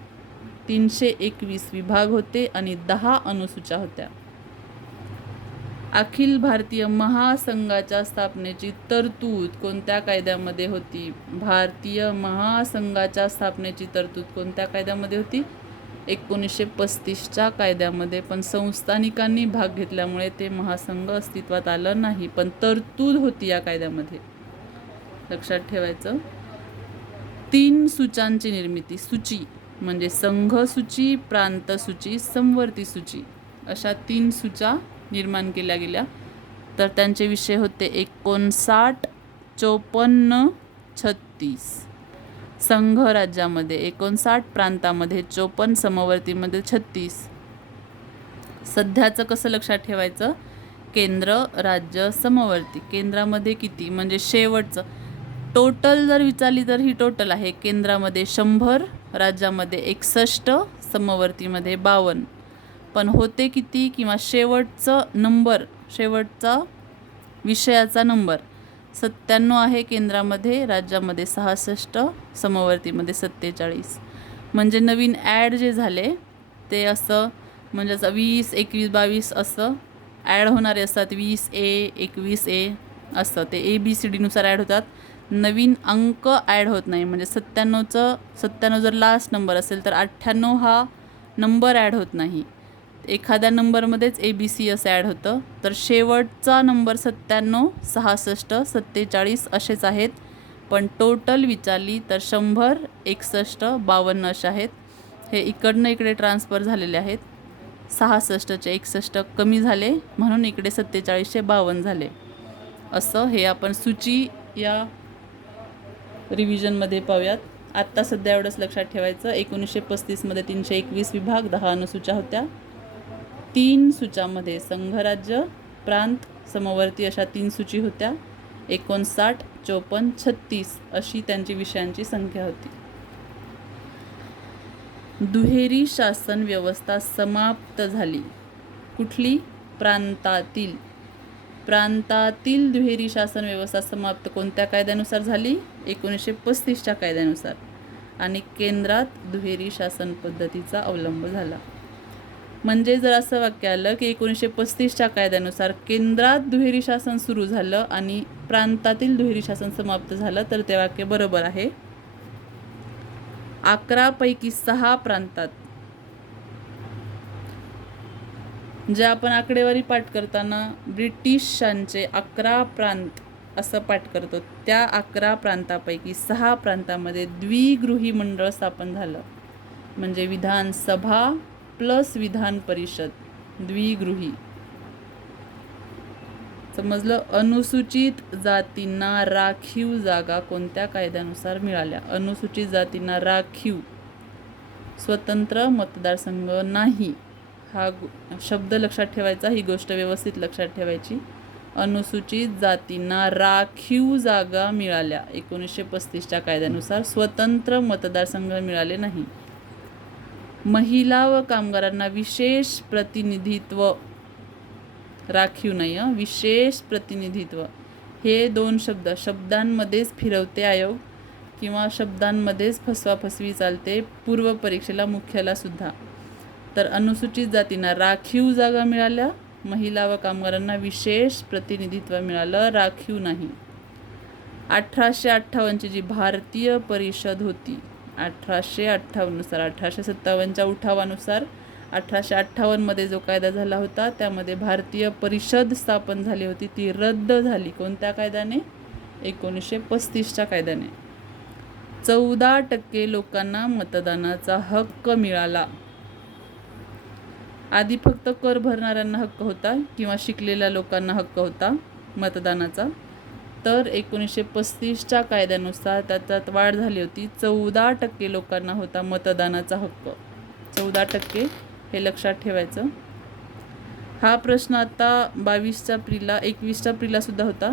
321 विभाग होते आणि 10 अनुसूच्या होत्या. अखिल भारतीय महासंघाच्या स्थापनेची तरतूद कोणत्या कायद्यामध्ये होती? भारतीय महासंघाच्या स्थापनेची तरतूद कोणत्या कायद्यामध्ये होती? 1935च्या कायद्यामध्ये. पण संस्थानिकांनी भाग घेतल्यामुळे ते महासंघ अस्तित्वात आलं नाही, पण तरतूद होती या कायद्यामध्ये, लक्षात ठेवायचं. 3 सूचांची निर्मिती, सूची म्हणजे संघ सूची, प्रांत सूची, समवर्ती सूची, अशा 3 सूच्या निर्माण केल्या गेल्या. तर त्यांचे विषय होते 59, 54, 36. संघ राज्यामध्ये 59, प्रांतामध्ये 54, समवर्तीमध्ये 36. सध्याचं कसं लक्षात ठेवायचं, केंद्र, राज्य, समवर्ती. केंद्रामध्ये किती म्हणजे शेवटचं टोटल जर विचारली तर ही टोटल आहे. केंद्रामध्ये 100, राज्यामध्ये 61, समवर्तीमध्ये 52. पण होते किती किंवा शेवटचं नंबर, शेवटचा विषयाचा नंबर 97 आहे केंद्रामध्ये, राज्यामध्ये 66, समवर्तीमध्ये 47. म्हणजे नवीन ॲड जे झाले ते असं, म्हणजे असं 20, 21, 22 असं ॲड होणारे असतात. 20A, 21A असं ते ABCDनुसार ॲड होतात. नवीन अंक ॲड होत नाही. म्हणजे 97 जर लास्ट नंबर असेल तर 98 हा नंबर ॲड होत नाही. एखाद्या नंबरमध्येच ABC असं ॲड होतं. तर शेवटचा नंबर 97, 66, 47 असेच आहेत. पण टोटल विचारली तर 100, 61, 52 असे आहेत. हे इकडनं इकडे ट्रान्सफर झालेले आहेत. 66चे 61 कमी झाले, म्हणून इकडे 47चे 52 झाले. असं हे आपण सूची या रिव्हिजनमध्ये पाहूयात. आत्ता सध्या एवढंच लक्षात ठेवायचं. 1935 मध्ये 321 विभाग, 10 अनुसूच्या होत्या. 3 सूच्यामध्ये संघराज्य, प्रांत, समवर्ती अशा 3 सूची होत्या. 59, 54, 36 अशी त्यांची विषयांची संख्या होती. दुहेरी शासन व्यवस्था समाप्त झाली. कुठली? प्रांतातील. प्रांतातील दुहेरी शासन व्यवस्था समाप्त कोणत्या कायद्यानुसार झाली? 1935च्या कायद्यानुसार. आणि केंद्रात दुहेरी शासन पद्धतीचा अवलंब झाला. म्हणजे जर असं वाक्य आलं की 1935च्या कायद्यानुसार केंद्रात दुहेरी शासन सुरू झालं आणि प्रांतातील दुहेरी शासन समाप्त झालं, तर ते वाक्य बरोबर आहे. 11 पैकी 6 प्रांतात जे आपण आकडेवारी पाठ करताना ब्रिटिशांचे 11 प्रांत असं पाठ करतो, त्या 11 प्रांतापैकी 6 प्रांतामध्ये द्विगृही मंडळ स्थापन झालं. म्हणजे विधानसभा प्लस विधान परिषद, द्विगृही. समजलं. अनुसूचित जातींना राखीव जागा कोणत्या कायद्यानुसार मिळाल्या? अनुसूचित जातींना राखीव, स्वतंत्र मतदारसंघ नाही. हा शब्द लक्षात ठेवायचा, ही गोष्ट व्यवस्थित लक्षात ठेवायची. अनुसूचित जातींना राखीव जागा मिळाल्या 1935च्या कायद्यानुसार, स्वतंत्र मतदारसंघ मिळाले नाही. महिला व कामगारांना विशेष प्रतिनिधित्व, राखीव नाही, विशेष प्रतिनिधित्व. हे दोन शब्दांमध्येच फिरवते आयोग किंवा शब्दांमध्येच फसवाफसवी चालते पूर्व परीक्षेला, मुख्याला सुद्धा. तर अनुसूचित जातींना राखीव जागा मिळाल्या, महिला व कामगारांना विशेष प्रतिनिधित्व मिळालं, राखीव नाही. 1858ची जी भारतीय परिषद होती, 1858नुसार, 1857च्या उठावानुसार 1858मध्ये जो कायदा झाला होता त्यामध्ये भारतीय परिषद स्थापन झाली होती, ती रद्द झाली. कोणत्या कायद्याने? 1935च्या कायद्याने. 14% लोकांना मतदानाचा हक्क मिळाला. आधी फक्त कर भरणाऱ्यांना हक्क होता किंवा शिकलेल्या लोकांना हक्क होता मतदानाचा. तर 1935च्या कायद्यानुसार त्याच्यात वाढ झाली होती, 14% लोकांना होता मतदानाचा हक्क. 14%, हे लक्षात ठेवायचं. हा प्रश्न आता 22 एप्रिलला, 21 एप्रिलला सुद्धा होता.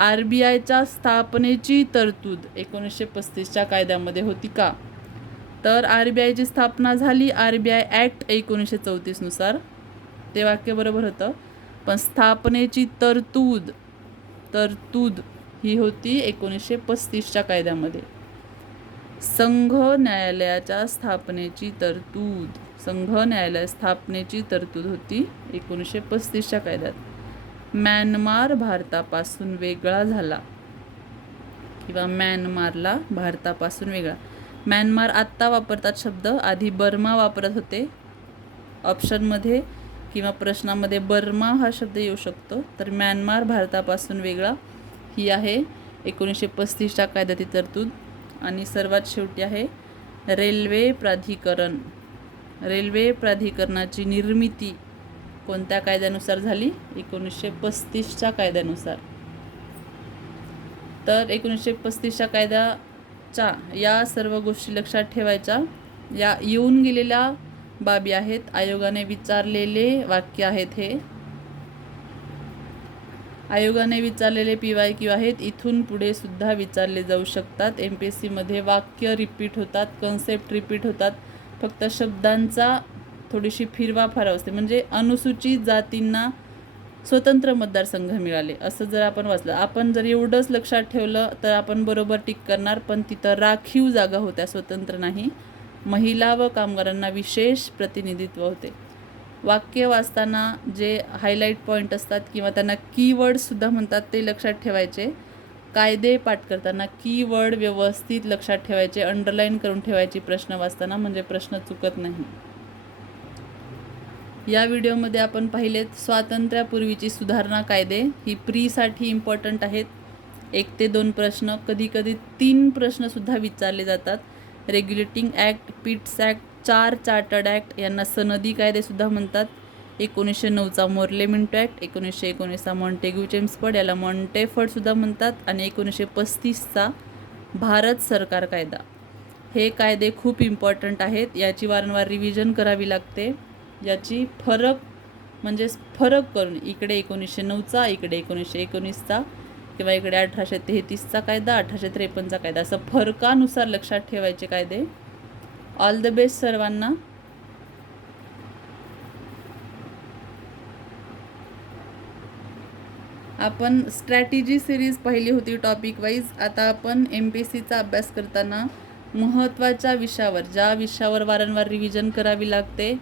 RBIच्या स्थापनेची तरतूद 1935च्या कायद्यामध्ये होती का? तर RBIची स्थापना झाली RBI ॲक्ट 1934नुसार, ते वाक्य बरोबर होतं. पण स्थापनेची तरतूद ही होती 1935च्या कायद्यामध्ये. संघ न्यायालयाच्या स्थापनेची तरतूद, संघ न्यायालय स्थापनेची तरतूद होती 1935च्या कायद्यात. म्यानमार भारतापासून वेगळा झाला किंवा म्यानमारला भारतापासून वेगळा. म्यानमार आत्ता वापरतात शब्द, आधी बर्मा वापरत होते. ऑप्शनमध्ये किंवा प्रश्नामध्ये बर्मा हा शब्द येऊ शकतो. तर म्यानमार भारतापासून वेगळा ही आहे 1935च्या कायद्यातील तरतूद. आणि सर्वात शेवटी आहे रेल्वे प्राधिकरण. रेल्वे प्राधिकरणाची निर्मिती कोणत्या कायद्यानुसार झाली? 1935च्या कायद्यानुसार. तर 1935च्या कायद्याच्या या सर्व गोष्टी लक्षात ठेवायच्या. या येऊन गेलेल्या बाबी आहेत, आयोगाने विचारलेले वाक्य आहेत. हे आयोगाने विचारलेले PYQ आहेत. इथून पुढे सुद्धा विचारले जाऊ शकतात. MPSCमध्ये वाक्य रिपीट होतात, कन्सेप्ट रिपीट होतात, फक्त शब्दांचा थोडीशी फिरवाफारव असते. म्हणजे अनुसूचित जातींना स्वतंत्र मतदारसंघ मिळाले असं जर आपण वाचलं, आपण जर एवढंच लक्षात ठेवलं तर आपण बरोबर टिक करणार. पण तिथं राखीव जागा होत्या, स्वतंत्र नाही. महिला व कामगारांना विशेष प्रतिनिधित्व होते. वाक्य वाचताना जे हायलाईट पॉईंट असतात किंवा त्यांना कीवर्डसुद्धा म्हणतात ते लक्षात ठेवायचे. कायदे पाठ करताना कीवर्ड व्यवस्थित लक्षात ठेवायचे, अंडरलाईन करून ठेवायची प्रश्न वाचताना, म्हणजे प्रश्न चुकत नाही. या व्हिडिओमध्ये आपण पाहिलेत स्वातंत्र्यापूर्वीची सुधारणा कायदे. ही प्रीसाठी इम्पॉर्टंट आहेत. 1 ते 2 प्रश्न, कधीकधी 3 प्रश्नसुद्धा विचारले जातात. Regulating act, Pitt's act, 4 chartered act यांना सनदी कायदेसुद्धा म्हणतात. 1909चा मोर्ले मिंटो ॲक्ट, 1919चा मॉन्टेग्यू चेम्सफोर्ड, याला मॉन्टेफर्डसुद्धा म्हणतात. आणि 1935चा भारत सरकार कायदा. हे कायदे खूप इम्पॉर्टंट आहेत. याची वारंवार रिव्हिजन करावी लागते. याची फरक करून इकडे 1909चा, इकडे 1919चा किंवा इकडे 1833चा कायदा, 1853चा कायदा, असं फरकानुसार लक्षात ठेवायचे कायदे. ऑल द बेस्ट सर्वांना. आपण स्ट्रॅटेजी सिरीज पाहिली होती टॉपिक वाईज. आता आपण MPSCचा अभ्यास करताना महत्त्वाच्या विषयावर, ज्या विषयावर वारंवार रिव्हिजन करावी लागते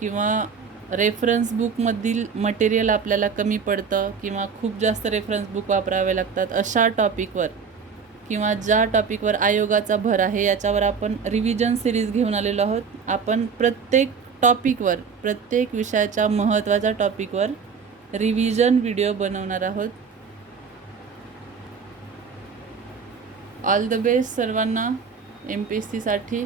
किंवा रेफरन्स बुकमधील मटेरियल आपल्याला कमी पडतं किंवा खूप जास्त रेफरन्स बुक वापरावे लागतात, अशा टॉपिकवर किंवा ज्या टॉपिकवर आयोगाचा भर आहे याच्यावर आपण रिव्हिजन सिरीज घेऊन आलेलो आहोत. आपण प्रत्येक टॉपिकवर, प्रत्येक विषयाच्या महत्त्वाच्या टॉपिकवर रिव्हिजन व्हिडिओ बनवणार आहोत. ऑल द बेस्ट सर्वांना MPSCसाठी.